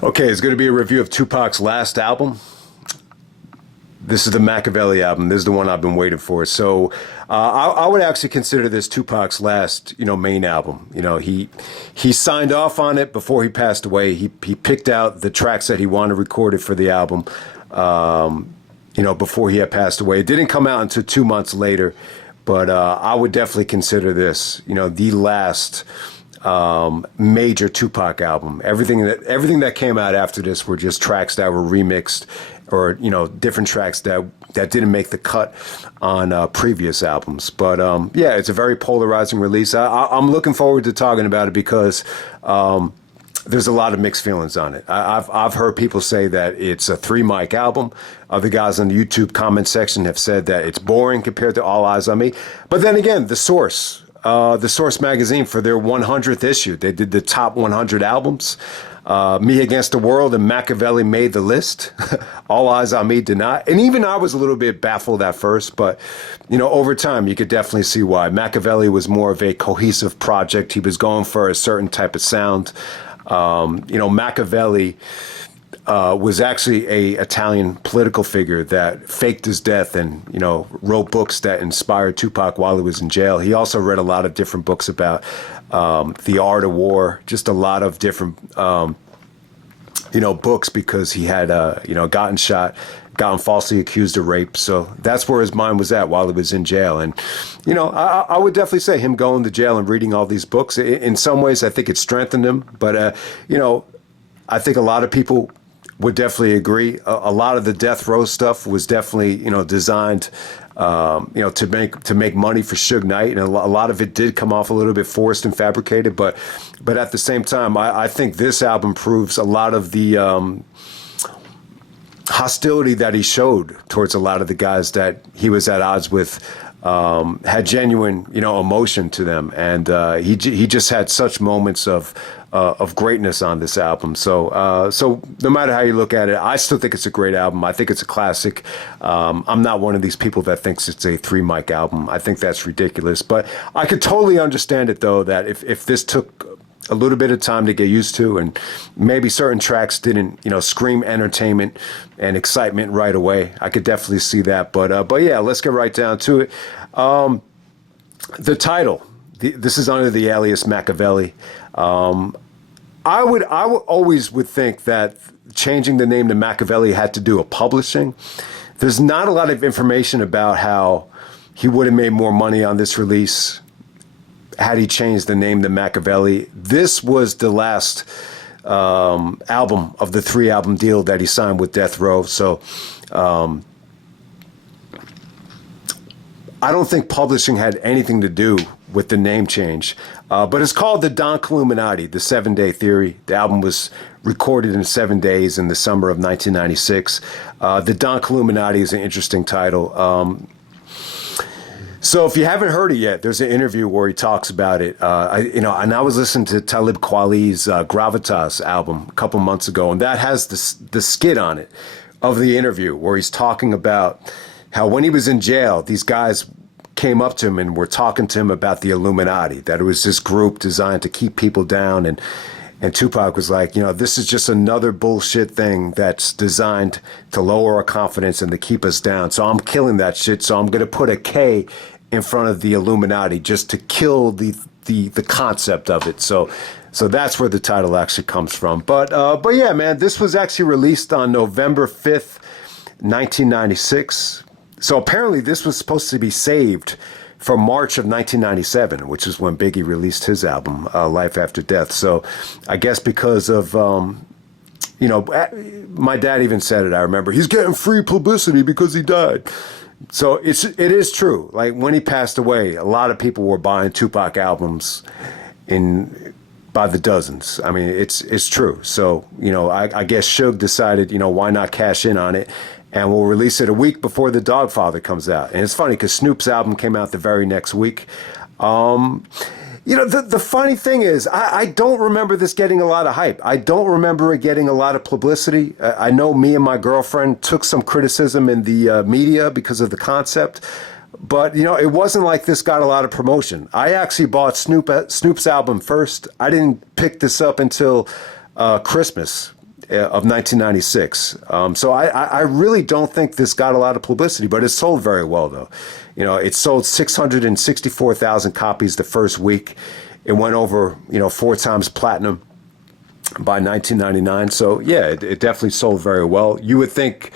Okay, it's going to be a review of Tupac's last album. This is the Makaveli album. This is the one I've been waiting for. So I would actually consider this Tupac's last, main album. He signed off on it before he passed away. He picked out the tracks that he wanted recorded for the album, before he had passed away. It didn't come out until 2 months later, but I would definitely consider this, the last major Tupac album. Everything that came out after this were just tracks that were remixed, or different tracks that didn't make the cut on previous albums. But yeah, it's a very polarizing release. I'm looking forward to talking about it because there's a lot of mixed feelings on it. I've heard people say that it's a 3 mic album. Other guys in the YouTube comment section have said that it's boring compared to All Eyes on Me. But then again, The Source magazine, for their 100th issue, they did the top 100 albums. Me Against the World and Makaveli made the list. All Eyes on Me did not. And even I was a little bit baffled at first, but, over time, you could definitely see why. Makaveli was more of a cohesive project. He was going for a certain type of sound. Makaveli was actually a Italian political figure that faked his death and, wrote books that inspired Tupac while he was in jail. He also read a lot of different books about the art of war, just a lot of different, books, because he had, gotten shot, gotten falsely accused of rape. So that's where his mind was at while he was in jail. And, I would definitely say him going to jail and reading all these books, in some ways, I think it strengthened him. But, I think a lot of people would definitely agree. A lot of the death row stuff was definitely, designed, to make money for Suge Knight, and a lot of it did come off a little bit forced and fabricated. But at the same time, I think this album proves a lot of the hostility that he showed towards a lot of the guys that he was at odds with. Had genuine, emotion to them, and he just had such moments of greatness on this album. So no matter how you look at it, I still think it's a great album. I think it's a classic. I'm not one of these people that thinks it's a 3 mic album. I think that's ridiculous. But I could totally understand it, though, that if this took a little bit of time to get used to, and maybe certain tracks didn't, scream entertainment and excitement right away, I could definitely see that. But yeah, let's get right down to it. The title, this is under the alias Makaveli. I would always would think that changing the name to Makaveli had to do with publishing. There's not a lot of information about how he would have made more money on this release had he changed the name to Makaveli. This was the last album of the 3-album deal that he signed with Death Row. So I don't think publishing had anything to do with the name change. But it's called the Killuminati, the 7-Day Theory. The album was recorded in 7 days in the summer of 1996. The Killuminati is an interesting title. So if you haven't heard it yet, there's an interview where he talks about it. And I was listening to Talib Kweli's Gravitas album a couple months ago, and that has the skit on it of the interview where he's talking about how when he was in jail, these guys came up to him and were talking to him about the Illuminati, that it was this group designed to keep people down. And Tupac was like, this is just another bullshit thing that's designed to lower our confidence and to keep us down. So I'm killing that shit. So I'm going to put a K in front of the Illuminati just to kill the concept of it. So that's where the title actually comes from. But yeah, man, this was actually released on November 5th, 1996. So apparently this was supposed to be saved for March of 1997, which is when Biggie released his album, Life After Death. So I guess because of, my dad even said it, I remember, he's getting free publicity because he died. So it is true. Like when he passed away, a lot of people were buying Tupac albums by the dozens. I mean, it's true. So, I guess Suge decided, why not cash in on it? And we'll release it a week before The Dogfather comes out. And it's funny because Snoop's album came out the very next week. The funny thing is, I don't remember this getting a lot of hype. I don't remember it getting a lot of publicity. I know me and my girlfriend took some criticism in the media because of the concept. But, it wasn't like this got a lot of promotion. I actually bought Snoop's album first. I didn't pick this up until Christmas. of 1996. So I really don't think this got a lot of publicity, but it sold very well, though. You know, it sold 664,000 copies the first week. It went over, 4 times platinum by 1999. So, yeah, it definitely sold very well. You would think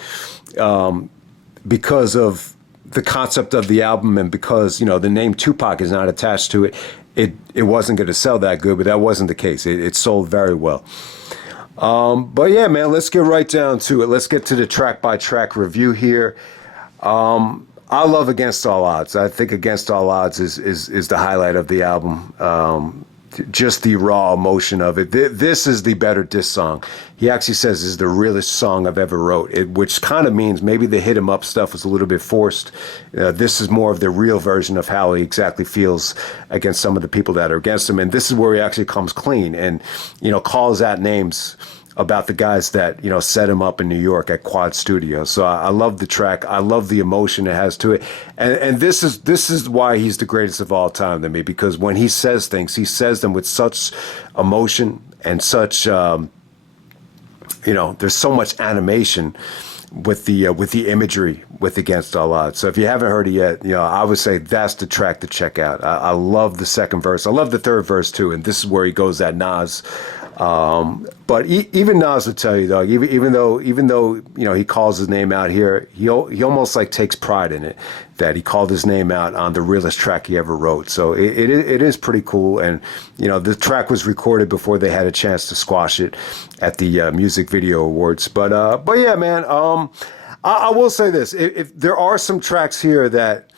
because of the concept of the album and because, the name Tupac is not attached to it, it wasn't going to sell that good, but that wasn't the case. It sold very well. But yeah, man, let's get right down to it. Let's get to the track-by-track review here. I love Against All Odds. I think Against All Odds is the highlight of the album. Just the raw emotion of it. This is the better diss song. He actually says this is the realest song I've ever wrote, which kind of means maybe the hit 'em up stuff was a little bit forced. This is more of the real version of how he exactly feels against some of the people that are against him. And this is where he actually comes clean and, calls out names about the guys that, set him up in New York at Quad Studios. So I love the track. I love the emotion it has to it. And this is why he's the greatest of all time to me, because when he says things, he says them with such emotion and such, there's so much animation with the imagery with Against All Odds. So if you haven't heard it yet, I would say that's the track to check out. I love the second verse. I love the third verse too. And this is where he goes at Nas. But even Nas would tell you, dog, even though he calls his name out here, he almost like takes pride in it that he called his name out on the realest track he ever wrote. So it is pretty cool. And the track was recorded before they had a chance to squash it at the Music Video Awards. But yeah, man, I will say this: if there are some tracks here that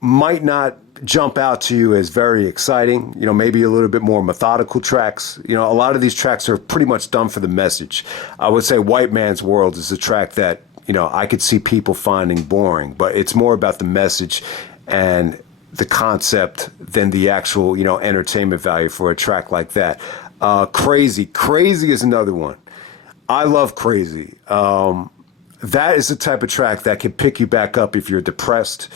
might not jump out to you as very exciting, maybe a little bit more methodical tracks. A lot of these tracks are pretty much done for the message. I would say White Man's World is a track that, I could see people finding boring, but it's more about the message and the concept than the actual, entertainment value for a track like that. Crazy is another one. I love Crazy. That is the type of track that can pick you back up if you're depressed.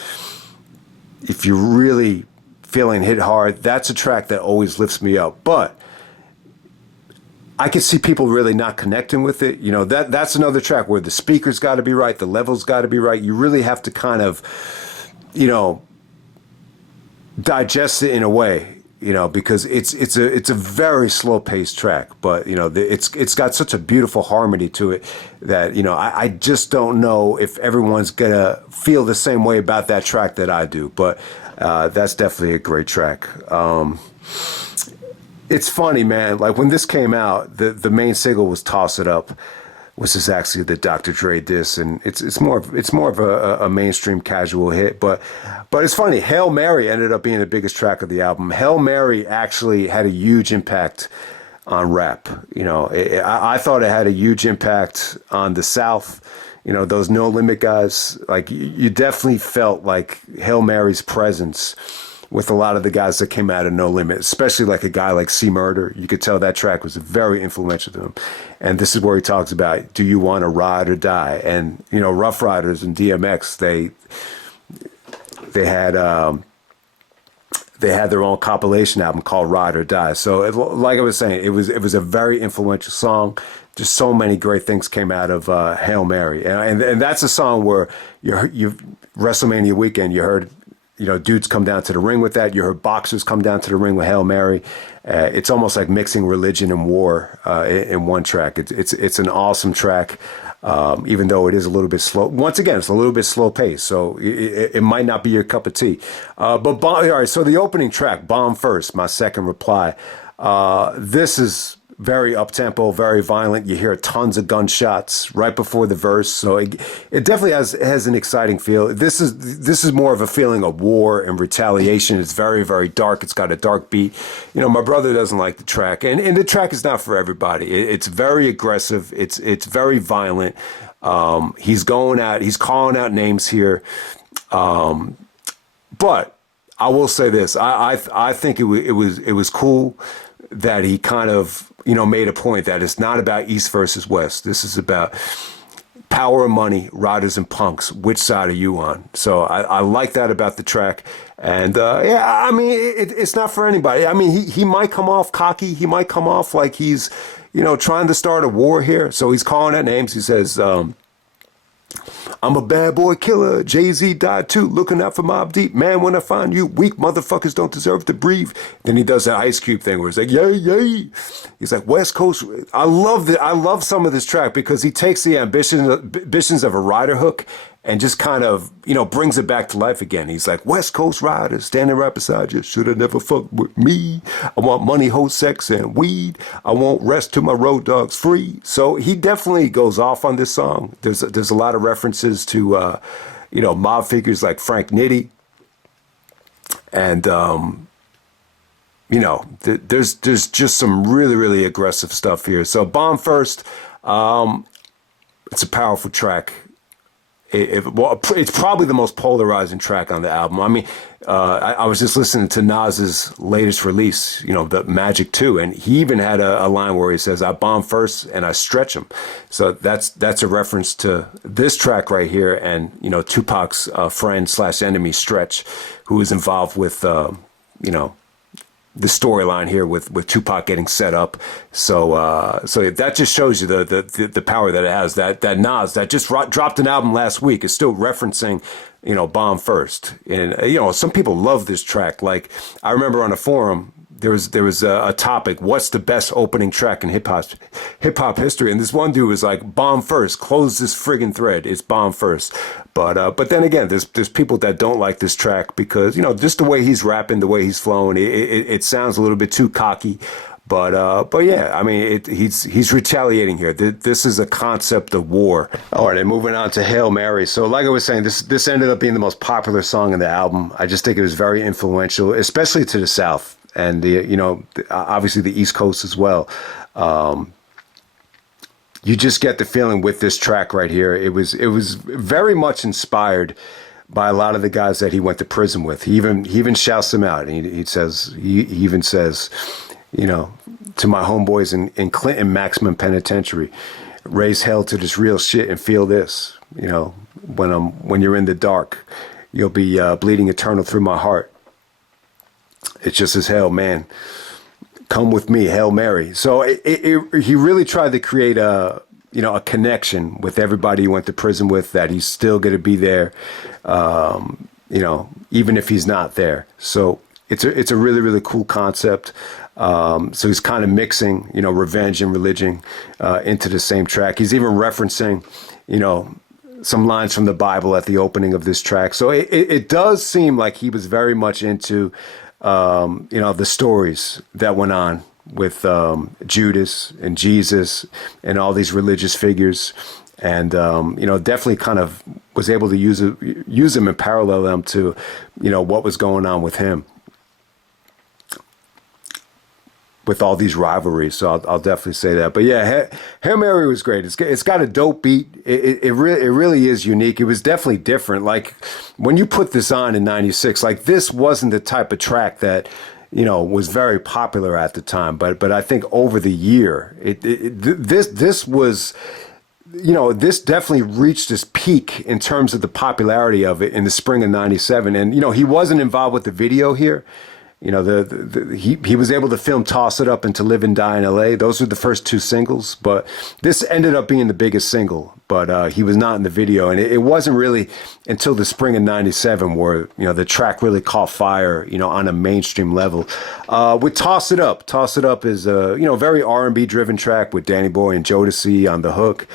If you're really feeling hit hard, that's a track that always lifts me up. But I can see people really not connecting with it. That's another track where the speakers got to be right, the levels got to be right. You really have to kind of, digest it in a way, because it's a very slow paced track. But it's got such a beautiful harmony to it that I just don't know if everyone's gonna feel the same way about that track that I do. But that's definitely a great track. It's funny, man. Like when this came out, the main single was "Toss It Up," which is actually the Dr. Dre diss, and it's more of a mainstream casual hit. But it's funny. "Hail Mary" ended up being the biggest track of the album. "Hail Mary" actually had a huge impact on rap. I thought it had a huge impact on the South. Those No Limit guys. Like you definitely felt like Hail Mary's presence with a lot of the guys that came out of No Limit, especially like a guy like C Murder. You could tell that track was very influential to him. And this is where he talks about, do you want to ride or die? And, Rough Riders and DMX, they had their own compilation album called Ride or Die. So like I was saying, it was a very influential song. Just so many great things came out of Hail Mary. And that's a song where you WrestleMania weekend, you heard, dudes come down to the ring with that. You heard boxers come down to the ring with Hail Mary. It's almost like mixing religion and war in one track. It's an awesome track, even though it is a little bit slow. Once again, it's a little bit slow paced, so it might not be your cup of tea. But all right, so the opening track, "Bomb First," my second reply. This is very up-tempo, very violent. You hear tons of gunshots right before the verse, so it definitely has an exciting feel. This is more of a feeling of war and retaliation. It's very, very dark. It's got a dark beat. My brother doesn't like the track, and the track is not for everybody. It's very aggressive. It's very violent. He's calling out names here, but I will say this: I think it was cool that he kind of made a point that it's not about East versus West. This is about Power or money, riders and punks, which side are you on? So I like that about the track. And yeah, I mean, it's not for anybody. I mean, he might come off cocky. He might come off like he's, trying to start a war here. So he's calling out names. He says, I'm a bad boy killer. Jay-Z died too. Looking out for Mobb Deep. Man, when I find you, weak motherfuckers don't deserve to breathe. Then he does that Ice Cube thing where he's like, yay, yay. He's like, West Coast. I love some of this track because he takes the ambitions of a rider hook and just kind of, brings it back to life again. He's like, West Coast rider, standing right beside you. Should have never fucked with me. I want money, hoe, sex, and weed. I won't rest till my road dog's free. So he definitely goes off on this song. There's a lot of references to, mob figures like Frank Nitti. And, there's just some really, really aggressive stuff here. So Bomb First, it's a powerful track. It's probably the most polarizing track on the album. I mean, I was just listening to Nas's latest release, the Magic 2, and he even had a line where he says, I bomb first and I stretch them. So that's a reference to this track right here and, Tupac's friend / enemy Stretch, who is involved with, the storyline here with Tupac getting set up. So that just shows you the power that it has. That Nas that just dropped an album last week is still referencing, Bomb First. And some people love this track. Like I remember on a forum there was a topic: what's the best opening track in hip hop history? And this one dude was like, "Bomb First, close this friggin' thread. It's Bomb First." But then again, there's people that don't like this track because just the way he's rapping, the way he's flowing, it sounds a little bit too cocky. But yeah, I mean, he's retaliating here. This is a concept of war. All right, and moving on to Hail Mary. So like I was saying, this ended up being the most popular song in the album. I just think it was very influential, especially to the South and obviously the East Coast as well. You just get the feeling with this track right here. It was very much inspired by a lot of the guys that he went to prison with. He even shouts them out. He even says, to my homeboys in Clinton Maximum Penitentiary, raise hell to this real shit and feel this. When you're in the dark, you'll be bleeding eternal through my heart. It's just as hell, man. Come with me, Hail Mary. So he really tried to create a connection with everybody he went to prison with, that he's still going to be there, even if he's not there. So it's a really, really cool concept. So he's kind of mixing, revenge and religion into the same track. He's even referencing, some lines from the Bible at the opening of this track. So it does seem like he was very much into the stories that went on with Judas and Jesus and all these religious figures, and definitely kind of was able to use them and parallel them to what was going on with him with all these rivalries. So I'll definitely say that. But yeah, Hail Mary was great. It's got a dope beat. It really is unique. It was definitely different. Like when you put this on in '96, like this wasn't the type of track that was very popular at the time. But I think over the year, this was. This definitely reached its peak in terms of the popularity of it in the spring of '97. And he wasn't involved with the video here. He was able to film Toss It Up and To Live and Die in LA. Those were the first two singles, but this ended up being the biggest single, but he was not in the video. And it wasn't really until the spring of '97 where, the track really caught fire, on a mainstream level. With Toss It Up is a, very R&B driven track with Danny Boy and Jodeci on the hook.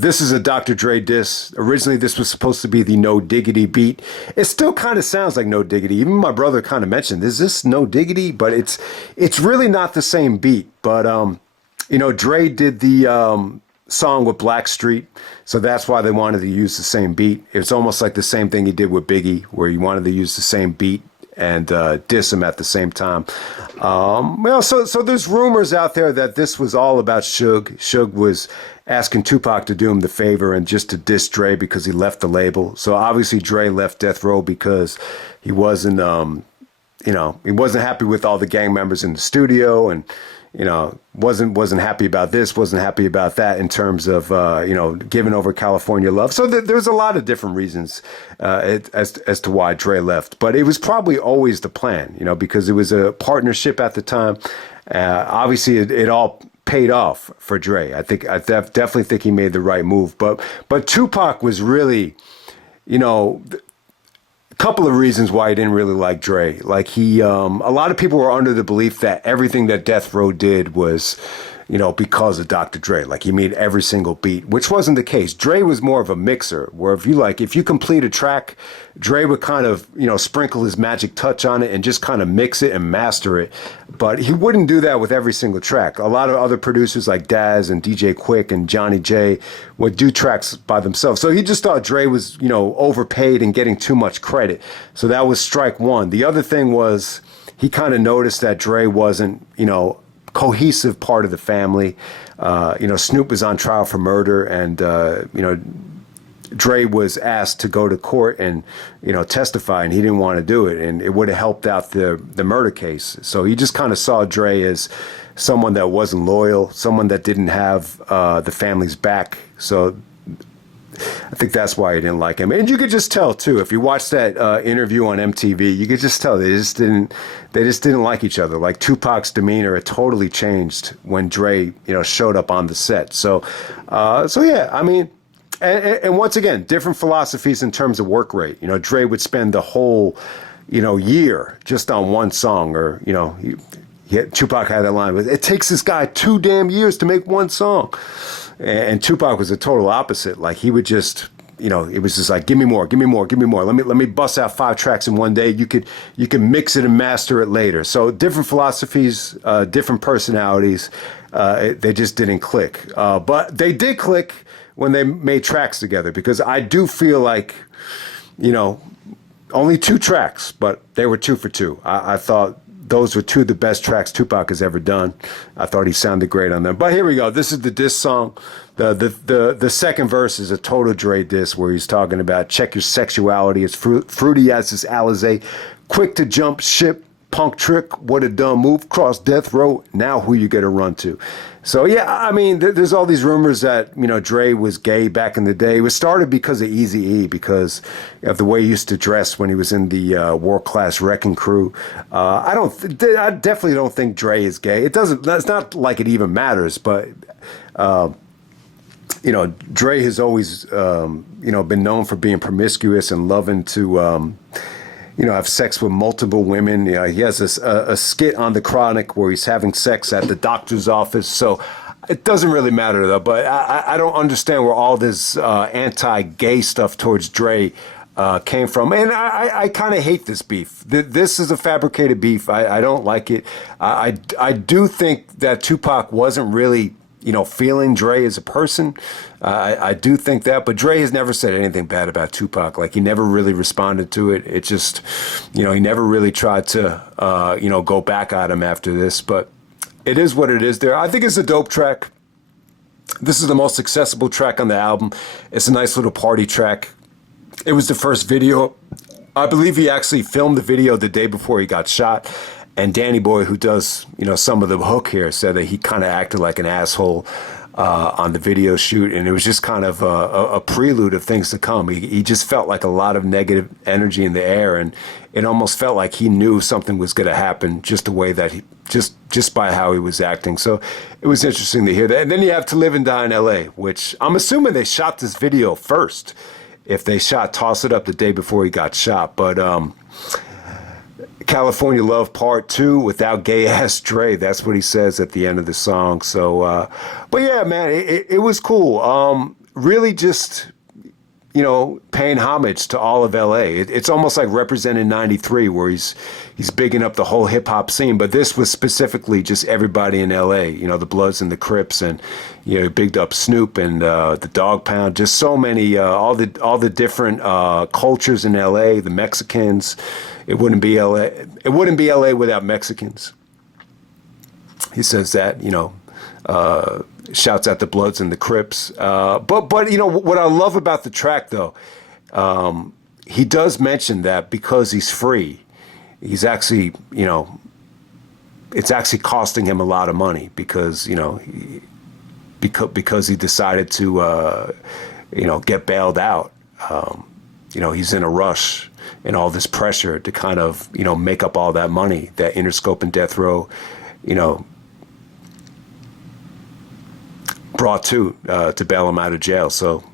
This is a Dr. Dre diss. Originally, this was supposed to be the No Diggity beat. It still kind of sounds like No Diggity. Even my brother kind of mentioned, is this No Diggity? But it's really not the same beat. But, Dre did the song with Blackstreet, so that's why they wanted to use the same beat. It's almost like the same thing he did with Biggie, where he wanted to use the same beat and diss him at the same time. So there's rumors out there that this was all about Suge. Suge was asking Tupac to do him the favor and just to diss Dre because he left the label. So obviously Dre left Death Row because he wasn't, he wasn't happy with all the gang members in the studio, and wasn't happy about this, wasn't happy about that in terms of giving over California love. So there's a lot of different reasons as to why Dre left, but it was probably always the plan, because it was a partnership at the time. Obviously, it all paid off for Dre. I definitely think he made the right move, but Tupac was really, couple of reasons why I didn't really like Dre. Like a lot of people were under the belief that everything that Death Row did was, because of Dr. Dre. Like he made every single beat, which wasn't the case. Dre was more of a mixer, where if you complete a track, Dre would kind of, sprinkle his magic touch on it and just kind of mix it and master it. But he wouldn't do that with every single track. A lot of other producers like Daz and DJ Quick and Johnny J would do tracks by themselves. So he just thought Dre was, overpaid and getting too much credit. So that was strike one. The other thing was he kind of noticed that Dre wasn't, cohesive part of the family. Snoop was on trial for murder, and Dre was asked to go to court and testify, and he didn't want to do it, and it would have helped out the murder case. So he just kind of saw Dre as someone that wasn't loyal, someone that didn't have the family's back. So I think that's why he didn't like him. And you could just tell too, if you watch that interview on MTV, you could just tell they just didn't like each other. Like Tupac's demeanor had totally changed when Dre, showed up on the set. So yeah, I mean, and once again, different philosophies in terms of work rate. Dre would spend the whole, year just on one song, or Tupac had that line, it takes this guy 2 damn years to make one song. And Tupac was the total opposite. Like he would just, it was just like, give me more. Let me bust out 5 tracks in one day. You can mix it and master it later. So different philosophies, different personalities. They just didn't click. But they did click when they made tracks together, because I do feel like, only 2 tracks, but they were 2 for 2. I thought those were 2 of the best tracks Tupac has ever done. I thought he sounded great on them. But here we go. This is the diss song. The second verse is a total Dre diss, where he's talking about check your sexuality. It's fruity as this Alizé. Quick to jump ship. Punk trick. What a dumb move. Cross death row. Now who you gonna run to? So yeah, I mean, there's all these rumors that, Dre was gay back in the day. It was started because of Eazy-E, because of the way he used to dress when he was in the World Class Wrecking Crew. I definitely don't think Dre is gay. It's not like it even matters, but, Dre has always, been known for being promiscuous and loving to, have sex with multiple women. He has a skit on The Chronic where he's having sex at the doctor's office. So it doesn't really matter, though. But I don't understand where all this anti-gay stuff towards Dre came from. And I kind of hate this beef. This is a fabricated beef. I don't like it. I do think that Tupac wasn't really feeling Dre as a person. I do think that, but Dre has never said anything bad about Tupac. Like, he never really responded to it. It just, he never really tried to, go back at him after this, but it is what it is there. I think it's a dope track. This is the most accessible track on the album. It's a nice little party track. It was the first video. I believe he actually filmed the video the day before he got shot. And Danny Boy, who does, some of the hook here, said that he kind of acted like an asshole on the video shoot. And it was just kind of a prelude of things to come. He just felt like a lot of negative energy in the air. And it almost felt like he knew something was going to happen, just the way that just by how he was acting. So it was interesting to hear that. And then you have To Live and Die in L.A., which I'm assuming they shot this video first. If they shot Toss It Up the day before he got shot. But California Love Part 2 without gay-ass Dre. That's what he says at the end of the song. So, but yeah, man, it was cool. Really just, paying homage to all of L.A. It's almost like Representing 93, where he's bigging up the whole hip-hop scene. But this was specifically just everybody in L.A., the Bloods and the Crips, and, he bigged up Snoop and the Dog Pound. Just so many, all the different cultures in L.A., the Mexicans. It wouldn't be LA. It wouldn't be LA without Mexicans. He says that, shouts out the Bloods and the Crips. But what I love about the track, though, he does mention that because he's free, he's actually, it's actually costing him a lot of money because because he decided to get bailed out. He's in a rush and all this pressure to kind of make up all that money that Interscope and Death Row brought to bail him out of jail. So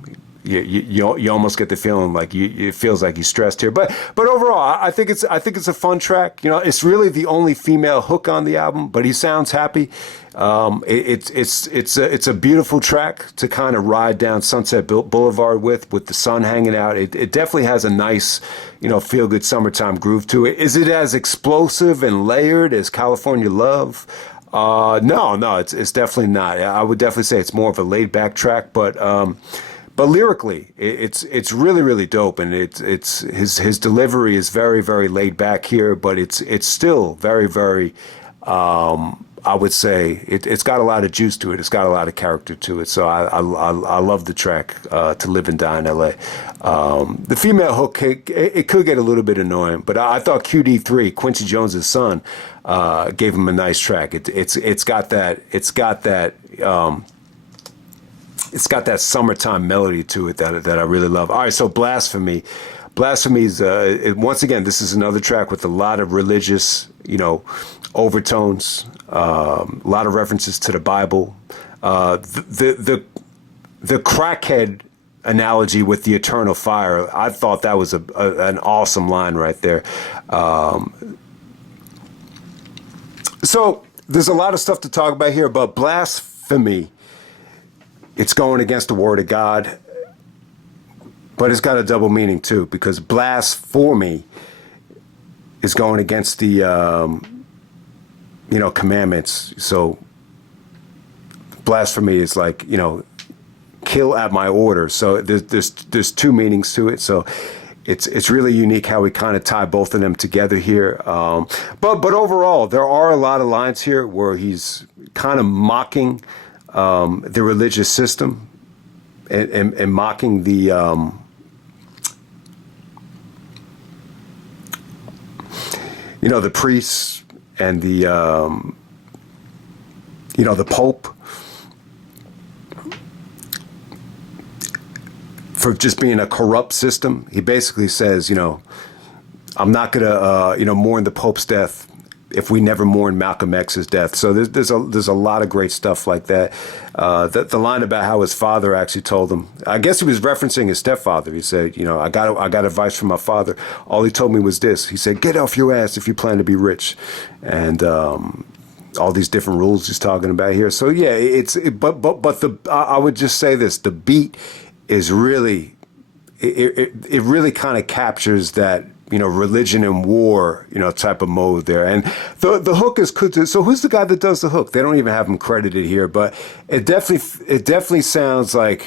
you almost get the feeling like it feels like he's stressed here. But overall, I think it's a fun track. It's really the only female hook on the album, but he sounds happy. It's a beautiful track to kind of ride down Sunset Boulevard with the sun hanging out. It definitely has a nice, feel good summertime groove to it. Is it as explosive and layered as California Love? No, it's definitely not. I would definitely say it's more of a laid back track, but lyrically, it's really, really dope, and it's his delivery is very, very laid back here, but it's still very, very. I would say it's got a lot of juice to it. It's got a lot of character to it. So I love the track "To Live and Die in L.A." The female hook it could get a little bit annoying, but I thought QD3, Quincy Jones's son, gave him a nice track. It's got that summertime melody to it that I really love. All right, so Blasphemy. Blasphemy is, once again, this is another track with a lot of religious, overtones, a lot of references to the Bible. The crackhead analogy with the eternal fire, I thought that was an awesome line right there. So there's a lot of stuff to talk about here, but Blasphemy, it's going against the word of God, but it's got a double meaning too, because blasphemy is going against the, commandments. So blasphemy is like, kill at my order. So there's two meanings to it. So it's really unique how we kind of tie both of them together here. But overall, there are a lot of lines here where he's kind of mocking the religious system and mocking the the priests and the the Pope for just being a corrupt system. He basically says, I'm not gonna mourn the Pope's death if we never mourn Malcolm X's death. So there's a lot of great stuff like that. The line about how his father actually told him, I guess he was referencing his stepfather. He said, I got advice from my father. All he told me was this. He said, get off your ass if you plan to be rich. And all these different rules he's talking about here. So yeah, I would just say this, the beat is really, it really kind of captures that, religion and war, type of mode there. And the hook is good. So who's the guy that does the hook? They don't even have him credited here, but it definitely sounds like,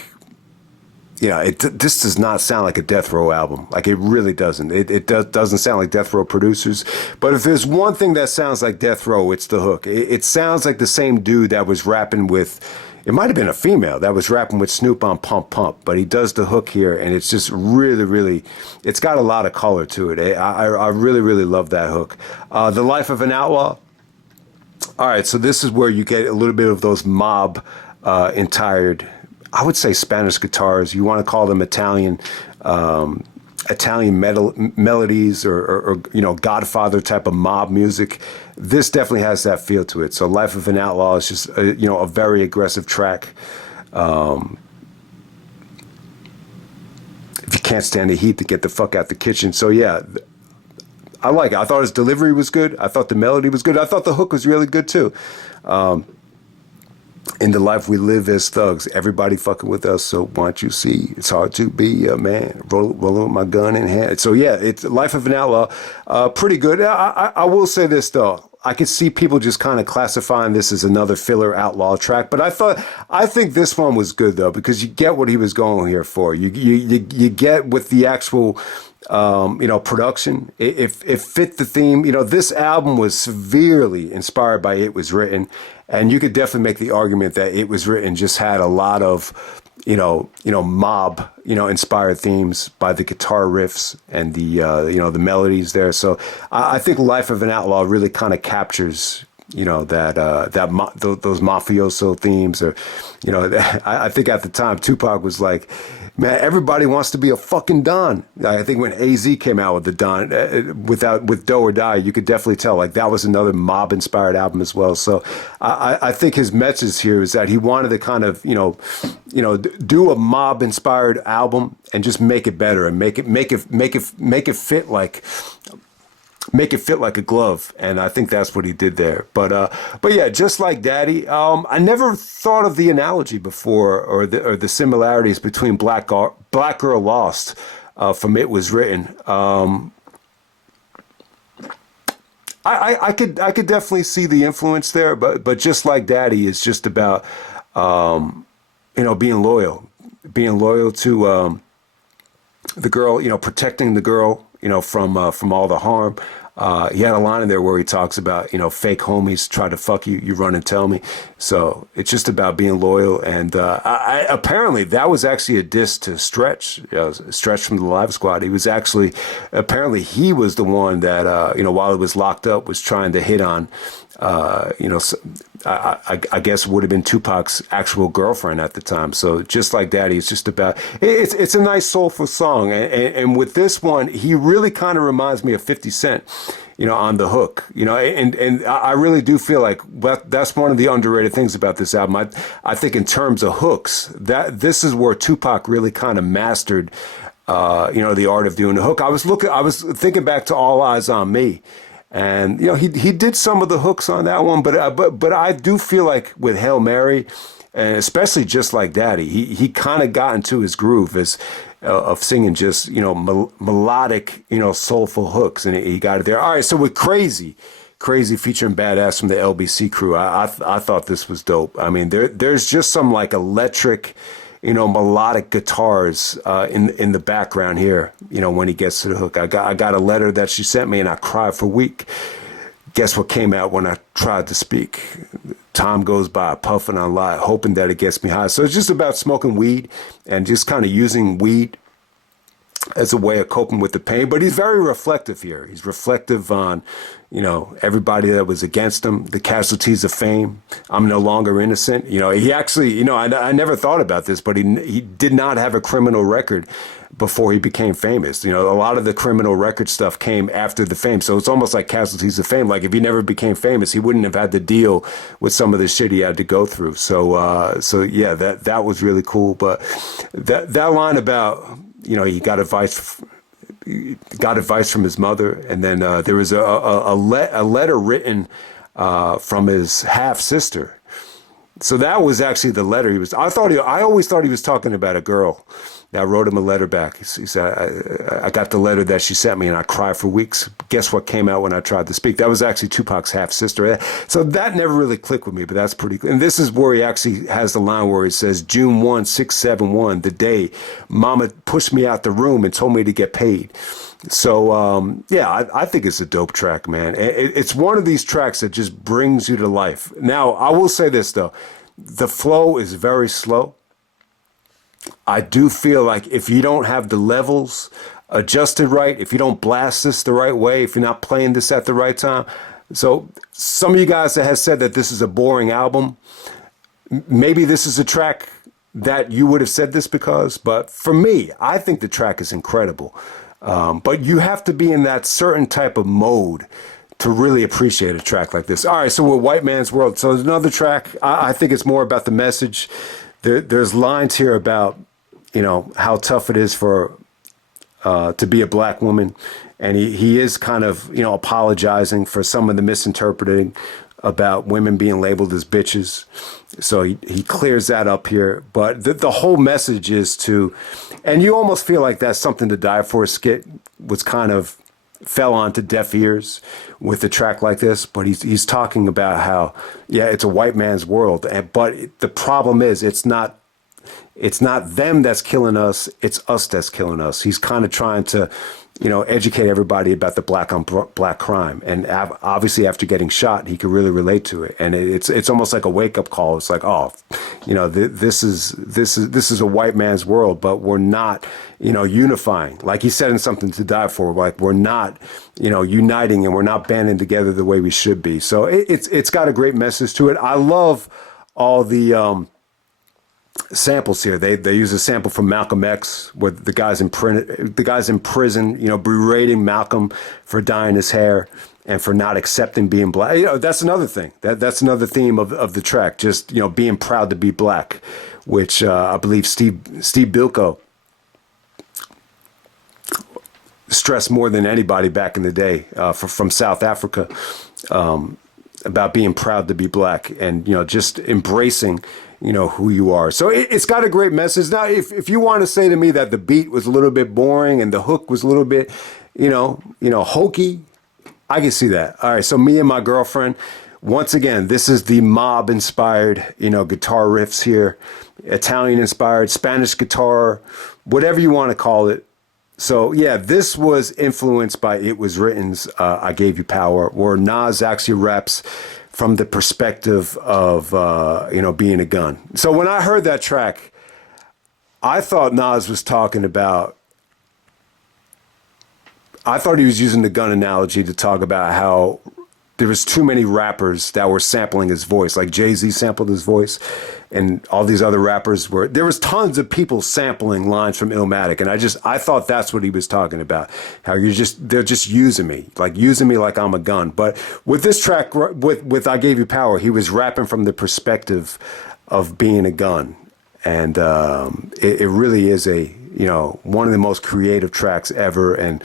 this does not sound like a Death Row album. Like, it really doesn't. It doesn't sound like Death Row producers. But if there's one thing that sounds like Death Row, it's the hook. It sounds like the same dude that was rapping with, it might have been a female that was rapping with Snoop on Pump Pump, but he does the hook here, and it's just really, really, it's got a lot of color to it. I really, really love that hook. The Life of an Outlaw. All right, so this is where you get a little bit of those mob inspired, I would say Spanish guitars. You want to call them Italian melodies or Godfather type of mob music. This definitely has that feel to it. So Life of an Outlaw is just a very aggressive track. If you can't stand the heat, to get the fuck out the kitchen. So yeah, I like it. I thought his delivery was good. I thought the melody was good. I thought the hook was really good too. In the life we live as thugs, everybody fucking with us, so once you see, it's hard to be a man, rolling with my gun in hand. So yeah, it's Life of an Outlaw, pretty good. I will say this though, I could see people just kind of classifying this as another filler outlaw track, but I think this one was good though, because you get what he was going here for. You get with the actual production. It fit the theme. This album was severely inspired by It Was Written, and you could definitely make the argument that It Was Written just had a lot of, mob, inspired themes by the guitar riffs and the melodies there. So I think Life of an Outlaw really kind of captures You know, those mafioso themes, or, you know, I think at the time Tupac was like, man, everybody wants to be a fucking Don. I think when AZ came out with the Don, with Do or Die, you could definitely tell like that was another mob inspired album as well. So I think his message here is that he wanted to kind of, do a mob inspired album and just make it better and make it fit like. Make it fit like a glove, and I think that's what he did there. But yeah, just like Daddy, I never thought of the analogy before, or the similarities between Black Girl Lost from It Was Written. I could definitely see the influence there, but just like Daddy is just about being loyal to the girl, protecting the girl, from all the harm. He had a line in there where he talks about, fake homies try to fuck you, you run and tell me. So it's just about being loyal. And apparently that was actually a diss to Stretch, Stretch from the Live Squad. Apparently he was the one that, while he was locked up, was trying to hit on, I guess would have been Tupac's actual girlfriend at the time. So just like Daddy, it's just about, it's a nice soulful song. And with this one, he really kind of reminds me of 50 Cent, on the hook, and I really do feel like that's one of the underrated things about this album. I think in terms of hooks, that this is where Tupac really kind of mastered, the art of doing the hook. I was thinking back to All Eyes on Me. And he did some of the hooks on that one, but I do feel like with Hail Mary, and especially just like Daddy, he kind of got into his groove of singing just melodic soulful hooks, and he got it there. All right, so with Crazy featuring Badass from the LBC crew, I thought this was dope. I mean, there's just some like electric, melodic guitars in the background here, when he gets to the hook. I got a letter that she sent me and I cried for a week. Guess what came out when I tried to speak? Time goes by, puffing on light, hoping that it gets me high. So it's just about smoking weed and just kind of using weed as a way of coping with the pain. But he's very reflective here. He's reflective on, everybody that was against him, the casualties of fame. I'm no longer innocent. He actually, I never thought about this, but he did not have a criminal record before he became famous. A lot of the criminal record stuff came after the fame. So it's almost like casualties of fame. Like if he never became famous, he wouldn't have had to deal with some of the shit he had to go through. So yeah, that was really cool. But that line about, he got advice from his mother, and then there was a letter written from his half sister. So that was actually the letter I always thought he was talking about a girl that wrote him a letter back. He said, I got the letter that she sent me and I cried for weeks. Guess what came out when I tried to speak? That was actually Tupac's half sister. So that never really clicked with me, but that's pretty cool. And this is where he actually has the line where he says, June 1, 671, the day Mama pushed me out the room and told me to get paid. So, yeah, I think it's a dope track, man. It's one of these tracks that just brings you to life. Now, I will say this, though. The flow is very slow. I do feel like if you don't have the levels adjusted right, if you don't blast this the right way, if you're not playing this at the right time. So some of you guys that have said that this is a boring album, maybe this is a track that you would have said this because, but for me, I think the track is incredible. But you have to be in that certain type of mode to really appreciate a track like this. All right, so with White Man's World. So there's another track. I think it's more about the message. There's lines here about, how tough it is for to be a black woman. And he is kind of, apologizing for some of the misinterpreting about women being labeled as bitches. So he clears that up here. But the whole message is to, and you almost feel like that's something to die for skit was kind of fell onto deaf ears with a track like this. But he's talking about how, yeah, it's a white man's world. But the problem is it's not it's not them that's killing us, it's us that's killing us. He's kind of trying to, educate everybody about the black on black crime. And obviously, after getting shot, he could really relate to it. And it's almost like a wake up call. It's like, oh, this is a white man's world, but we're not, unifying. Like he said in Something to Die For, like we're not, uniting, and we're not banding together the way we should be. So it's got a great message to it. I love all the samples here. They use a sample from Malcolm X, where the guys in prison, berating Malcolm for dyeing his hair and for not accepting being black. That's another thing. That's another theme of the track. Just being proud to be black, which I believe Steve Biko stressed more than anybody back in the day from South Africa, about being proud to be black and just embracing who you are. So it's got a great message. Now, if you want to say to me that the beat was a little bit boring and the hook was a little bit, hokey, I can see that. All right. So Me and My Girlfriend, once again, this is the mob inspired, guitar riffs here, Italian inspired, Spanish guitar, whatever you want to call it. So yeah, this was influenced by It Was Written's I Gave You Power, where Nas actually raps from the perspective of, being a gun. So when I heard that track, I thought Nas was talking about, I thought he was using the gun analogy to talk about how there was too many rappers that were sampling his voice. Like Jay-Z sampled his voice, and all these other rappers there was tons of people sampling lines from Illmatic. And I thought that's what he was talking about. How they're just using me like I'm a gun. But with this track, with I Gave You Power, he was rapping from the perspective of being a gun. And it really is one of the most creative tracks ever. And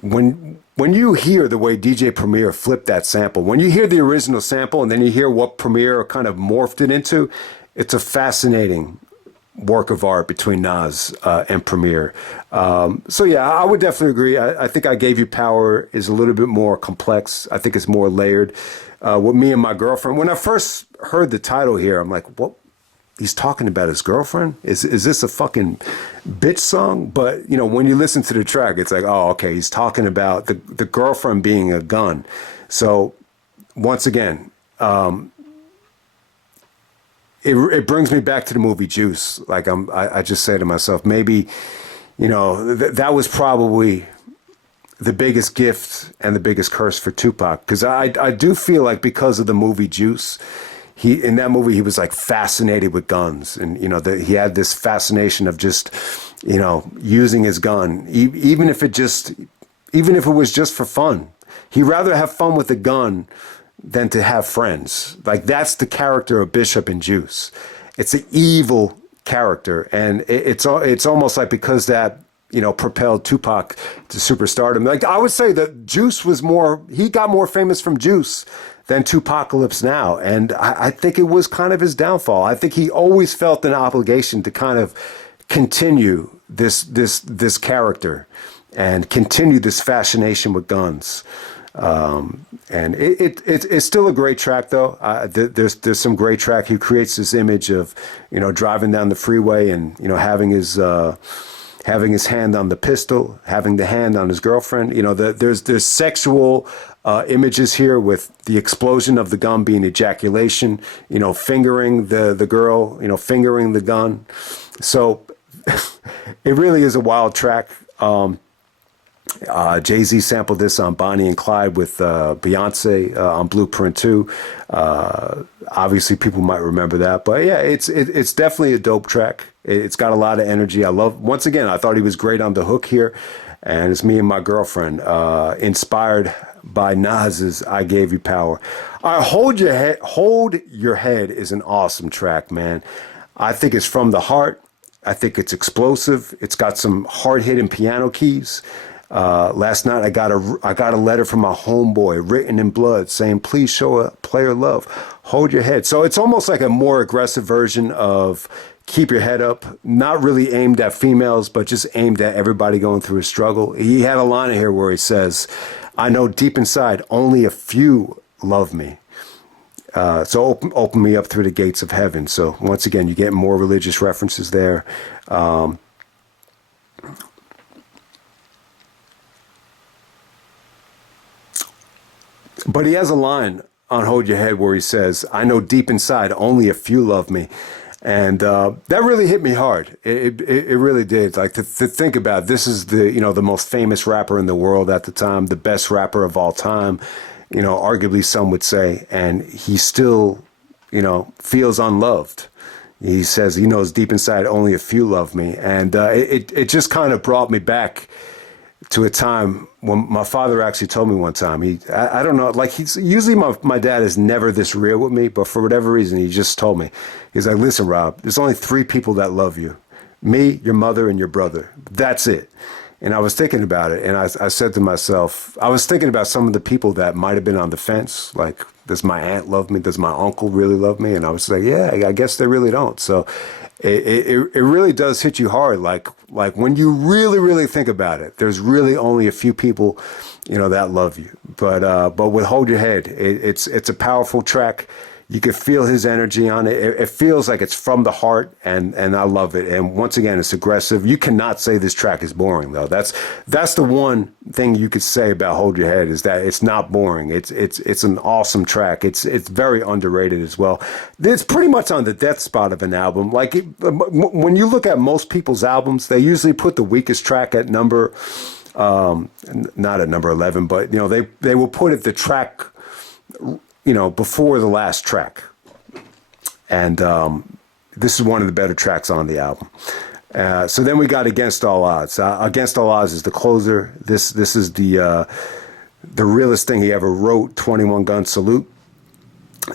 when you hear the way DJ Premier flipped that sample, when you hear the original sample and then you hear what Premier kind of morphed it into, it's a fascinating work of art between Nas and Premier. So yeah, I would definitely agree. I think I Gave You Power is a little bit more complex. I think it's more layered. With Me and My Girlfriend, when I first heard the title here, I'm like, what? He's talking about his girlfriend? Is this a fucking bitch song? But, when you listen to the track, it's like, oh, okay, he's talking about the girlfriend being a gun. So, once again, it brings me back to the movie Juice. Like, I just say to myself, maybe, that was probably the biggest gift and the biggest curse for Tupac. Because I do feel like because of the movie Juice, in that movie, he was like fascinated with guns, and he had this fascination of just, using his gun, even if it was just for fun. He'd rather have fun with a gun than to have friends. Like that's the character of Bishop in Juice. It's an evil character, and it's almost like because that propelled Tupac to superstardom. Like I would say that Juice he got more famous from Juice than Tupacalypse Now. And I think it was kind of his downfall. I think he always felt an obligation to kind of continue this character and continue this fascination with guns. And it's still a great track though. There's some great track. He creates this image of, driving down the freeway and, having his hand on the pistol, having the hand on his girlfriend. There's sexual images here with the explosion of the gun being ejaculation, fingering the girl, fingering the gun. So it really is a wild track. Jay-Z sampled this on Bonnie and Clyde with Beyonce on Blueprint 2. Obviously, people might remember that. But yeah, it's definitely a dope track. It's got a lot of energy. Once again, I thought he was great on the hook here. And it's Me and My Girlfriend, inspired by Nas's I Gave You Power. All right, Hold Your Head is an awesome track, man. I think it's from the heart. I think it's explosive. It's got some hard-hitting piano keys. Last night I got a letter from my homeboy written in blood saying, please show a player love. Hold your head. So it's almost like a more aggressive version of Keep Your Head Up. Not really aimed at females, but just aimed at everybody going through a struggle. He had a line in here where he says, I know deep inside only a few love me. So open me up through the gates of heaven. So once again, you get more religious references there. But he has a line on Hold Your Head where he says, I know deep inside only a few love me. And that really hit me hard. It really did. Like to think about it, this is the most famous rapper in the world at the time, the best rapper of all time, arguably some would say, and he still, feels unloved. He says he knows deep inside only a few love me. And it just kind of brought me back to a time when my father actually told me one time, I don't know, like usually my dad is never this real with me, but for whatever reason, he just told me, he's like, listen, Rob, there's only 3 people that love you, me, your mother, and your brother. That's it. And I was thinking about it, and I said to myself, I was thinking about some of the people that might have been on the fence, like, does my aunt love me? Does my uncle really love me? And I was like, yeah, I guess they really don't. So it really does hit you hard. Like when you really, really think about it, there's really only a few people, that love you. But with Hold Your Head, it's a powerful track. You can feel his energy on it. It feels like it's from the heart, and I love it. And once again, it's aggressive. You cannot say this track is boring, though. That's the one thing you could say about Hold Your Head is that it's not boring. It's an awesome track. It's very underrated as well. It's pretty much on the death spot of an album. Like when you look at most people's albums, they usually put the weakest track at number, not at number 11, but they will put it the track, before the last track. And this is one of the better tracks on the album. So then we got Against All Odds. Against All Odds is the closer. This is the realest thing he ever wrote, 21 Gun Salute.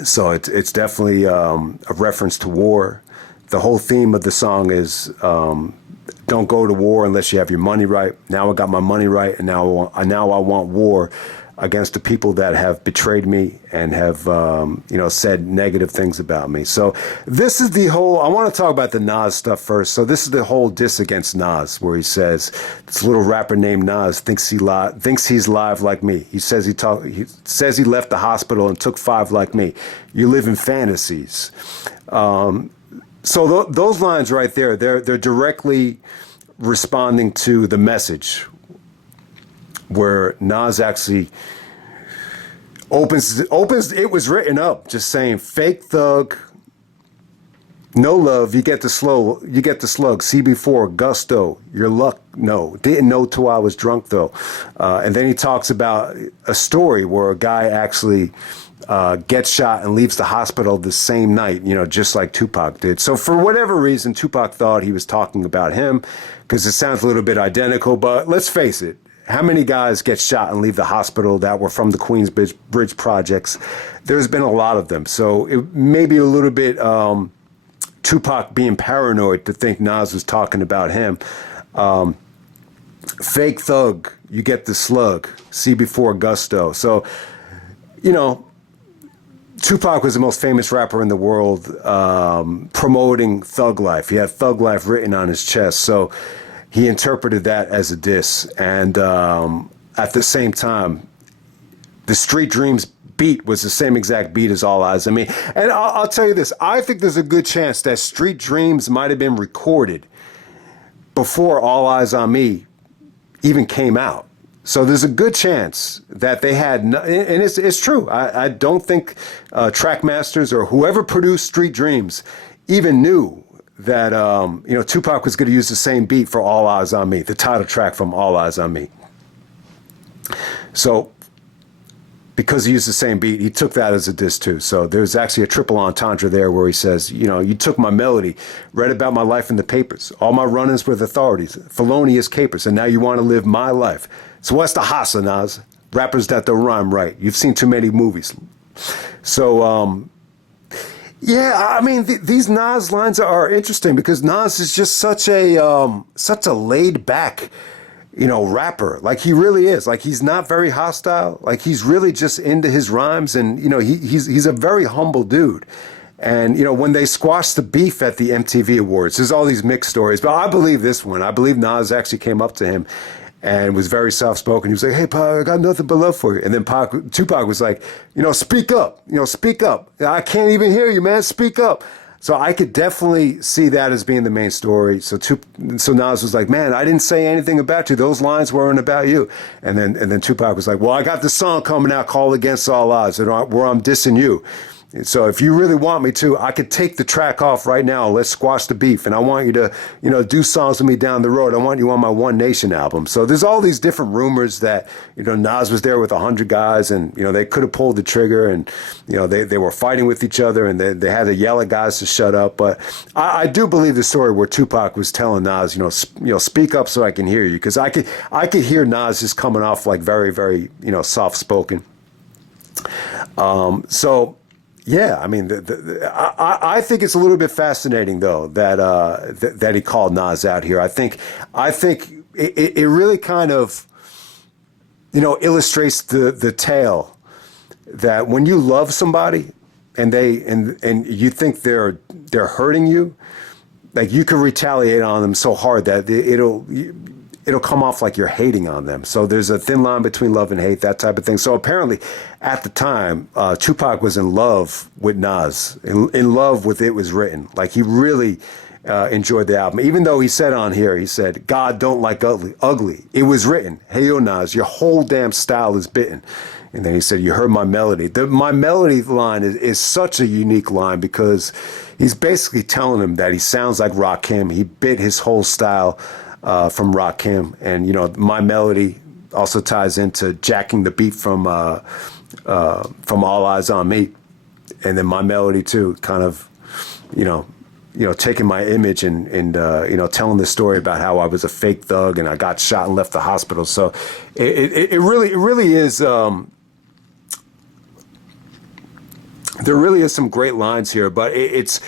So it's definitely a reference to war. The whole theme of the song is don't go to war unless you have your money right. Now I got my money right, and now I want war against the people that have betrayed me and have, said negative things about me. So this is the whole, I want to talk about the Nas stuff first. So this is the whole diss against Nas, where he says, this little rapper named Nas thinks he's live like me. He says he left the hospital and took 5 like me. You live in fantasies. So those lines right there, they're directly responding to the message, where Nas actually opens, it was written up just saying, fake thug, no love, you get the slug, CB4, gusto, your luck, no. Didn't know till I was drunk, though. And then he talks about a story where a guy actually gets shot and leaves the hospital the same night, just like Tupac did. So for whatever reason, Tupac thought he was talking about him because it sounds a little bit identical, but let's face it. How many guys get shot and leave the hospital that were from the Queensbridge projects? There's been a lot of them. So it may be a little bit Tupac being paranoid to think Nas was talking about him. Fake thug, you get the slug, CB4 gusto. So, Tupac was the most famous rapper in the world, promoting thug life. He had thug life written on his chest. So he interpreted that as a diss. And at the same time, the Street Dreams beat was the same exact beat as All Eyes on Me. And I'll tell you this, I think there's a good chance that Street Dreams might have been recorded before All Eyes on Me even came out. So there's a good chance that they had, and it's true. I don't think Trackmasters or whoever produced Street Dreams even knew that Tupac was going to use the same beat for All Eyes on Me, the title track from All Eyes on Me. So because he used the same beat, he took that as a diss too. So there's actually a triple entendre there where he says, you took my melody, read about my life in the papers, all my run-ins with authorities, felonious capers, and now you want to live my life. So what's the hustle, Nas? Rappers that don't rhyme right. You've seen too many movies. So, yeah, I mean, these Nas lines are interesting because Nas is just such a laid back, rapper. Like he really is. Like he's not very hostile. Like he's really just into his rhymes, and he's a very humble dude. And when they squashed the beef at the MTV Awards, there's all these mixed stories, but I believe this one. I believe Nas actually came up to him and was very soft spoken. He was like, "Hey, Pac, I got nothing but love for you." And then Tupac was like, "Speak up, speak up. I can't even hear you, man. Speak up." So I could definitely see that as being the main story. So Nas was like, "Man, I didn't say anything about you. Those lines weren't about you." And then Tupac was like, "Well, I got this song coming out called Against All Odds, where I'm dissing you. So if you really want me to, I could take the track off right now. Let's squash the beef. And I want you to, do songs with me down the road. I want you on my One Nation album." So there's all these different rumors that, Nas was there with 100 guys and, they could have pulled the trigger and, they were fighting with each other and they had to yell at guys to shut up. But I do believe the story where Tupac was telling Nas, speak up so I can hear you. Because I could hear Nas just coming off like very, very, soft spoken. Yeah, I mean, I think it's a little bit fascinating though that he called Nas out here. I think it really kind of illustrates the tale that when you love somebody and you think they're hurting you, like you can retaliate on them so hard that it'll come off like you're hating on them. So there's a thin line between love and hate, that type of thing. So apparently at the time, Tupac was in love with Nas, in love with It Was Written. Like he really enjoyed the album. Even though he said on here, he said, "God don't like ugly. It was written. Hey, yo, Nas, your whole damn style is bitten." And then he said, "You heard my melody." My melody line is such a unique line because he's basically telling him that he sounds like Rakim. He bit his whole style from Rakim, and my melody also ties into jacking the beat from All Eyes on Me, and then my melody too, kind of, taking my image and telling the story about how I was a fake thug and I got shot and left the hospital. So it really is. There really is some great lines here, but it's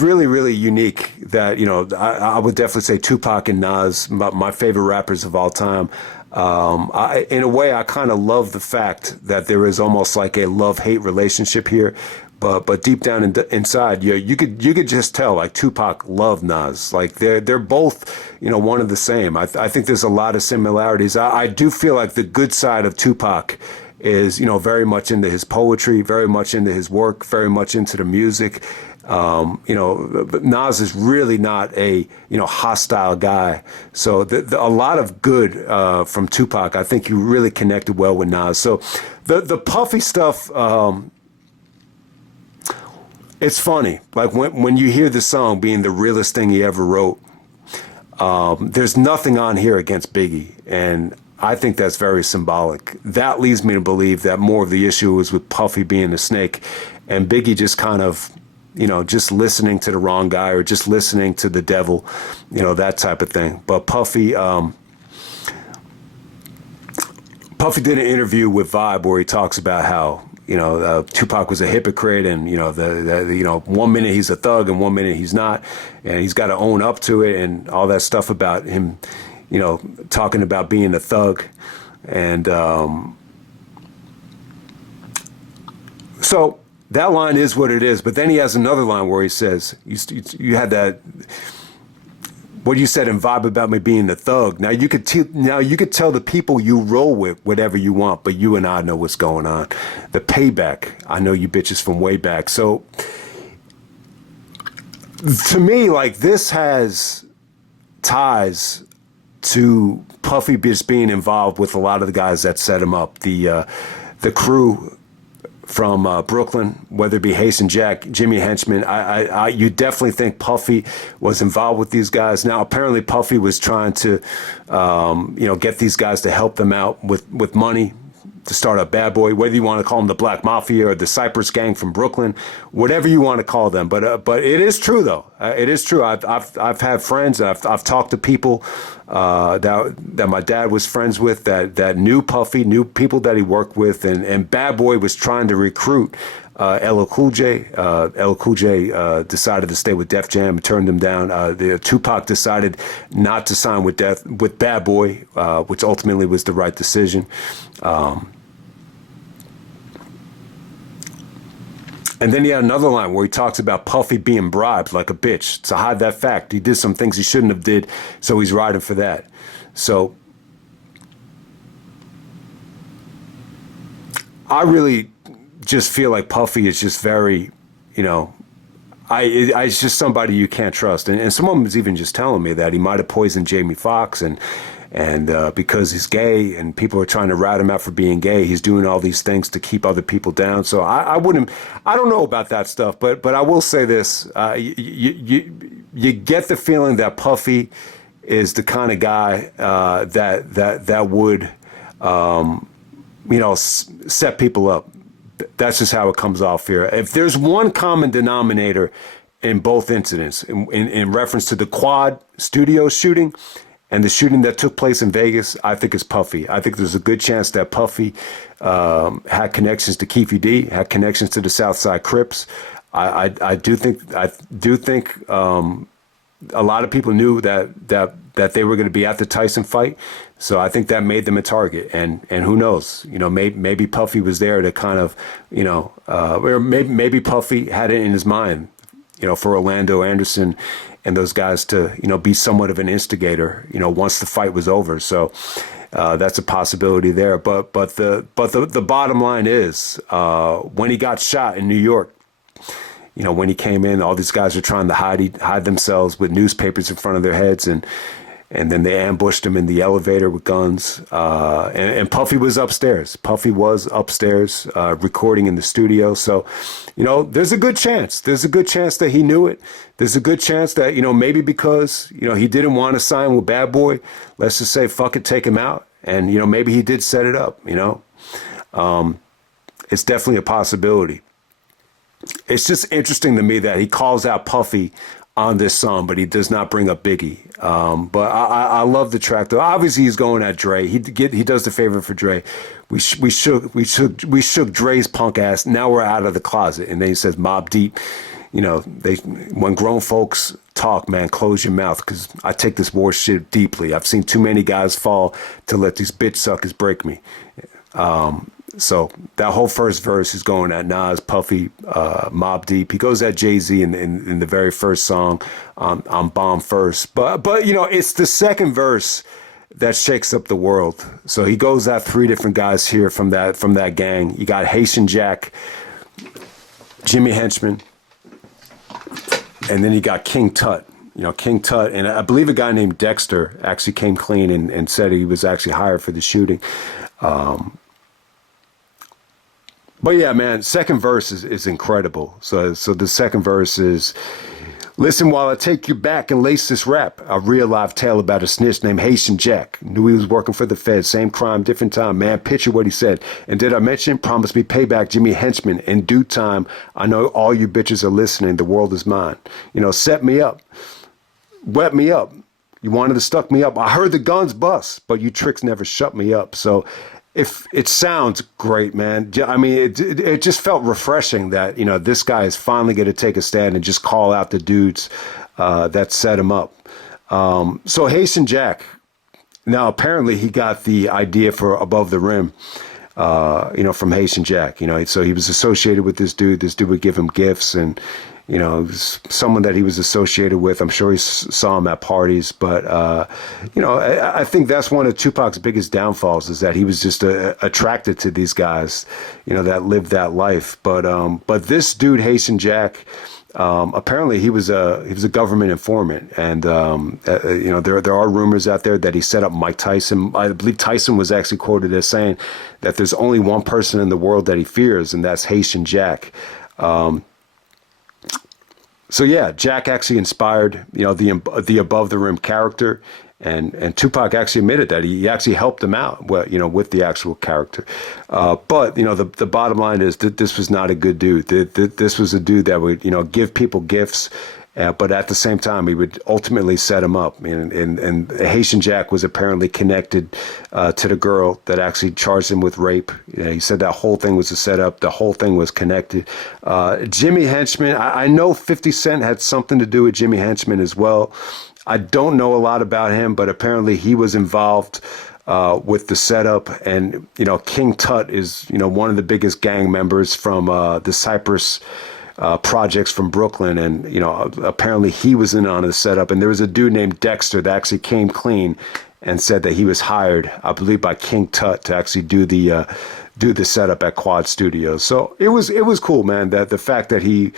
really, really unique that, I would definitely say Tupac and Nas, my favorite rappers of all time. In a way, I kind of love the fact that there is almost like a love-hate relationship here. But deep down inside, you could just tell, like, Tupac loved Nas. Like, they're both, one of the same. I think there's a lot of similarities. I do feel like the good side of Tupac is, very much into his poetry, very much into his work, very much into the music. But Nas is really not a, hostile guy. So a lot of good from Tupac. I think you really connected well with Nas. So the Puffy stuff, it's funny. Like when you hear the song being the realest thing he ever wrote, there's nothing on here against Biggie. And I think that's very symbolic. That leads me to believe that more of the issue was with Puffy being a snake and Biggie just kind of, just listening to the wrong guy or just listening to the devil, that type of thing. But Puffy did an interview with Vibe where he talks about how, Tupac was a hypocrite and, 1 minute he's a thug and 1 minute he's not. And he's got to own up to it and all that stuff about him, talking about being a thug. And so that line is what it is. But then he has another line where he says, you had that, what you said in Vibe about me being the thug. Now you could tell the people you roll with whatever you want, but you and I know what's going on. The payback, I know you bitches from way back. So to me, like, this has ties to Puffy just being involved with a lot of the guys that set him up. The crew from Brooklyn, whether it be Hasten Jack, Jimmy Henchman, you definitely think Puffy was involved with these guys. Now, apparently Puffy was trying to, get these guys to help them out with money to start a Bad Boy, whether you want to call them the Black Mafia or the Cypress Gang from Brooklyn, whatever you want to call them. But it is true though. It is true. I've had friends. I've talked to people that my dad was friends with that knew Puffy, knew people that he worked with, and Bad Boy was trying to recruit LL Cool J. LL Cool J decided to stay with Def Jam and turned them down. Tupac decided not to sign with Bad Boy, which ultimately was the right decision. And then he had another line where he talks about Puffy being bribed like a bitch to hide that fact. He did some things he shouldn't have did, so he's riding for that. So I really just feel like Puffy is just very, you know, it's just somebody you can't trust. And someone was even just telling me that he might have poisoned Jamie Foxx, and because he's gay and people are trying to rat him out for being gay, he's doing all these things to keep other people down. So I don't know about that stuff, but I will say this: you get the feeling that Puffy is the kind of guy that would set people up. That's just how it comes off here. If there's one common denominator in both incidents, in reference to the Quad Studio shooting and the shooting that took place in Vegas, I think it's Puffy. I think there's a good chance that Puffy had connections to Keefy D, had connections to the Southside Crips. I do think a lot of people knew that they were going to be at the Tyson fight. So I think that made them a target, and who knows, maybe Puffy was there to kind of, or maybe Puffy had it in his mind, for Orlando Anderson and those guys to, be somewhat of an instigator, once the fight was over. So that's a possibility there. But the bottom line is, when he got shot in New York, when he came in, all these guys are trying to hide themselves with newspapers in front of their heads, and then they ambushed him in the elevator with guns. And Puffy was upstairs. Puffy was upstairs recording in the studio. So, there's a good chance. There's a good chance that he knew it. There's a good chance that, maybe because, he didn't want to sign with Bad Boy, let's just say, fuck it, take him out. And, maybe he did set it up, It's definitely a possibility. It's just interesting to me that he calls out Puffy on this song, but he does not bring up Biggie. But I love the track though. Obviously, he's going at Dre. He does the favor for Dre. We shook Dre's punk ass. Now we're out of the closet. And then he says, Mobb Deep. When grown folks talk, man, close your mouth, because I take this war shit deeply. I've seen too many guys fall to let these bitch suckers break me. So that whole first verse is going at Nas, Puffy, Mobb Deep. He goes at Jay-Z in the very first song on Bomb First. But it's the second verse that shakes up the world. So he goes at three different guys here from that gang. You got Haitian Jack, Jimmy Henchman, and then you got King Tut. King Tut, and I believe a guy named Dexter actually came clean and said he was actually hired for the shooting. But yeah, man, second verse is incredible. So the second verse is, listen while I take you back and lace this rap. A real live tale about a snitch named Haitian Jack. Knew he was working for the Fed. Same crime, different time. Man, picture what he said. And did I mention, promise me payback, Jimmy Henchman. In due time, I know all you bitches are listening. The world is mine. Set me up. Wet me up. You wanted to stuck me up. I heard the guns bust, but you tricks never shut me up. So if it sounds great, man. I mean, it just felt refreshing that, this guy is finally going to take a stand and just call out the dudes that set him up. So Haitian Jack, now apparently he got the idea for Above the Rim, from Haitian Jack. So he was associated with this dude. This dude would give him gifts, and it was someone that he was associated with. I'm sure he saw him at parties, but, I think that's one of Tupac's biggest downfalls, is that he was just attracted to these guys, that lived that life. But this dude, Haitian Jack, apparently he was a government informant, and, there are rumors out there that he set up Mike Tyson. I believe Tyson was actually quoted as saying that there's only one person in the world that he fears, and that's Haitian Jack. So yeah, Jack actually inspired, the Above the Rim character, and Tupac actually admitted that he actually helped him out, with the actual character. But the bottom line is that this was not a good dude. This was a dude that would, give people gifts, but at the same time, he would ultimately set him up. And Haitian Jack was apparently connected to the girl that actually charged him with rape. He said that whole thing was a setup. The whole thing was connected. Jimmy Henchman, I know 50 Cent had something to do with Jimmy Henchman as well. I don't know a lot about him, but apparently he was involved with the setup. And, King Tut is, one of the biggest gang members from the Cypress projects from Brooklyn, and apparently he was in on the setup. And there was a dude named Dexter that actually came clean and said that he was hired, I believe, by King Tut to actually do the setup at Quad Studios. So it was cool, man. That the fact that he,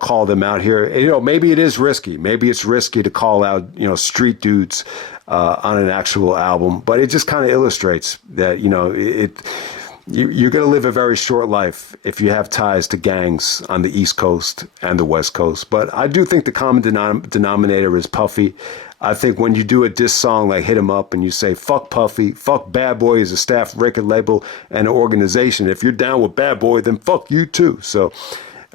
called them out here. Maybe it is risky. Maybe it's risky to call out, street dudes on an actual album, but it just kind of illustrates that, you're going to live a very short life if you have ties to gangs on the East Coast and the West Coast. But I do think the common denominator is Puffy. I think when you do a diss song like Hit 'Em Up and you say, fuck Puffy, fuck Bad Boy as a staff record label and an organization. If you're down with Bad Boy, then fuck you too. So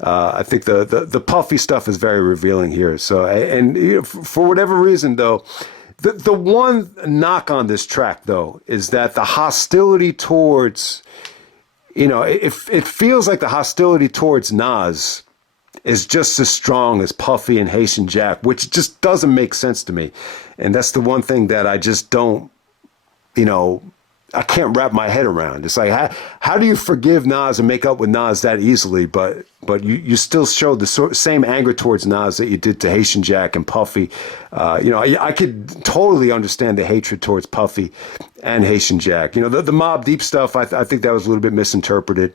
I think the Puffy stuff is very revealing here. So, and for whatever reason, though, the one knock on this track, though, is that the hostility towards, it feels like the hostility towards Nas is just as strong as Puffy and Haitian Jack, which just doesn't make sense to me. And that's the one thing that I just don't, I can't wrap my head around. It's like, how do you forgive Nas and make up with Nas that easily, but you still show the same anger towards Nas that you did to Haitian Jack and Puffy? I could totally understand the hatred towards Puffy and Haitian Jack. The Mobb Deep stuff, I think that was a little bit misinterpreted.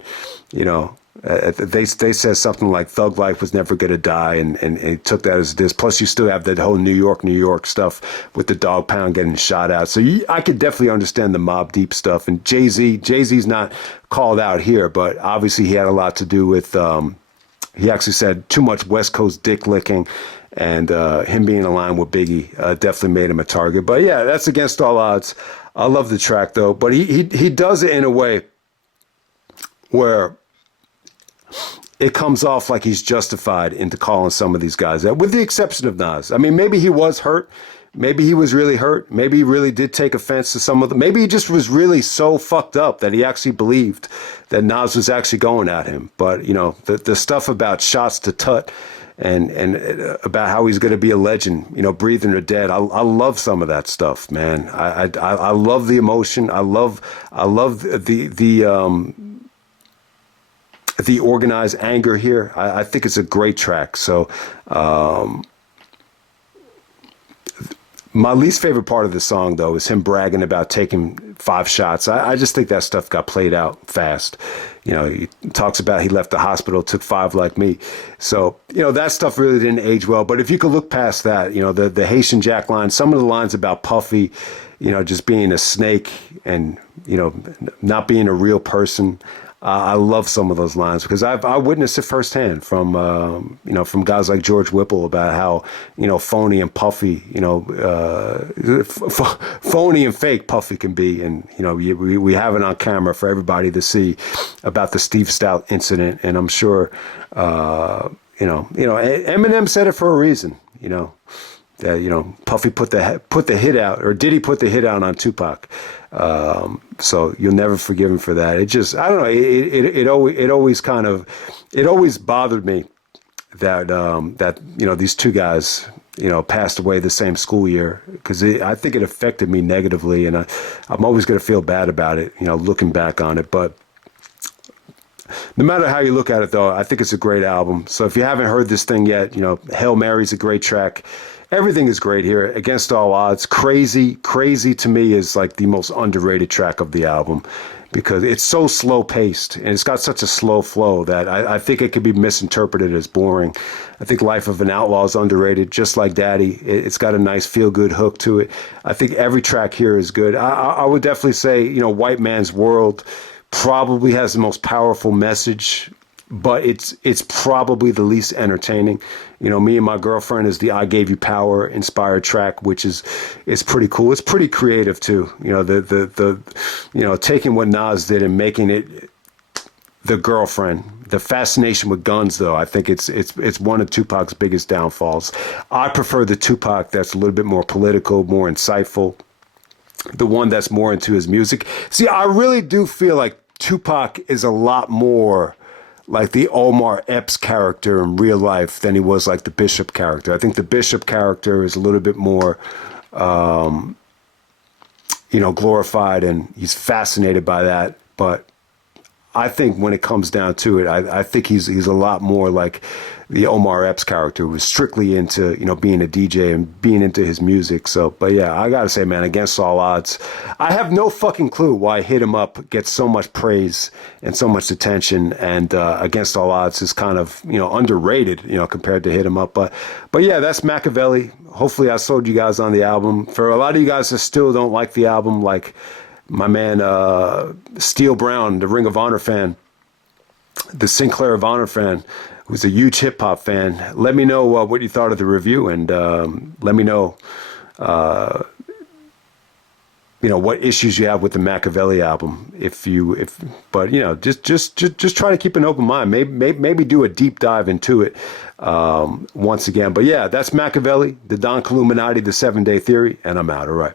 They said something like Thug Life was never going to die, and it took that as this. Plus, you still have that whole New York stuff with the Dog Pound getting shot out. So I could definitely understand the Mobb Deep stuff. And Jay-Z's not called out here, but obviously he had a lot to do with, he actually said too much West Coast dick licking, and him being aligned with Biggie definitely made him a target. But yeah, that's against all odds. I love the track, though. But he does it in a way where it comes off like he's justified into calling some of these guys out, with the exception of Nas. I mean, maybe he was hurt. Maybe he was really hurt. Maybe he really did take offense to some of them. Maybe he just was really so fucked up that he actually believed that Nas was actually going at him. But, the stuff about shots to Tut and about how he's going to be a legend, breathing or dead. I love some of that stuff, man. I love the emotion. I love the organized anger here. I think it's a great track. So my least favorite part of the song, though, is him bragging about taking 5 shots. I just think that stuff got played out fast. He talks about he left the hospital, took 5 like me. So, that stuff really didn't age well. But if you could look past that, the Haitian Jack line, some of the lines about Puffy, just being a snake and, not being a real person. I love some of those lines because I witnessed it firsthand from guys like George Whipple about how, phony and puffy, phony and fake Puffy can be. And, we have it on camera for everybody to see about the Steve Stout incident. And I'm sure, Eminem said it for a reason, that, Puffy put the hit out, or did he put the hit out on Tupac? So you'll never forgive him for that. It just, I don't know. It always bothered me that these two guys, passed away the same school year, because I think it affected me negatively, and I'm always going to feel bad about it, looking back on it. But no matter how you look at it, though, I think it's a great album. So if you haven't heard this thing yet, Hail Mary's a great track. Everything is great here, Against All Odds. Crazy to me is like the most underrated track of the album, because it's so slow paced and it's got such a slow flow that I think it could be misinterpreted as boring. I think Life of an Outlaw is underrated, just like Daddy. It's got a nice feel good hook to it. I think every track here is good. I would definitely say, White Man's World probably has the most powerful message, but it's probably the least entertaining. Me and My Girlfriend is the I Gave You Power inspired track, which is pretty cool. It's pretty creative too. Taking what Nas did and making it the girlfriend. The fascination with guns, though, I think it's one of Tupac's biggest downfalls. I prefer the Tupac that's a little bit more political, more insightful, the one that's more into his music. See, I really do feel like Tupac is a lot more like the Omar Epps character in real life than he was like the Bishop character. I think the Bishop character is a little bit more, glorified, and he's fascinated by that. But I think when it comes down to it, I think he's a lot more like the Omar Epps character, who was strictly into, being a DJ and being into his music. So, but yeah, I gotta say, man, Against All Odds, I have no fucking clue why Hit 'Em Up gets so much praise and so much attention, and Against All Odds is kind of, underrated, compared to Hit 'Em Up. But yeah, that's Makaveli. Hopefully I sold you guys on the album. For a lot of you guys that still don't like the album, like my man Steel Brown, the Ring of Honor fan, the Sinclair of Honor fan, who's a huge hip hop fan, let me know what you thought of the review, and let me know, what issues you have with the Makaveli album. But just try to keep an open mind. Maybe do a deep dive into it once again. But yeah, that's Makaveli, the Don Killuminati, the 7 Day Theory, and I'm out. All right.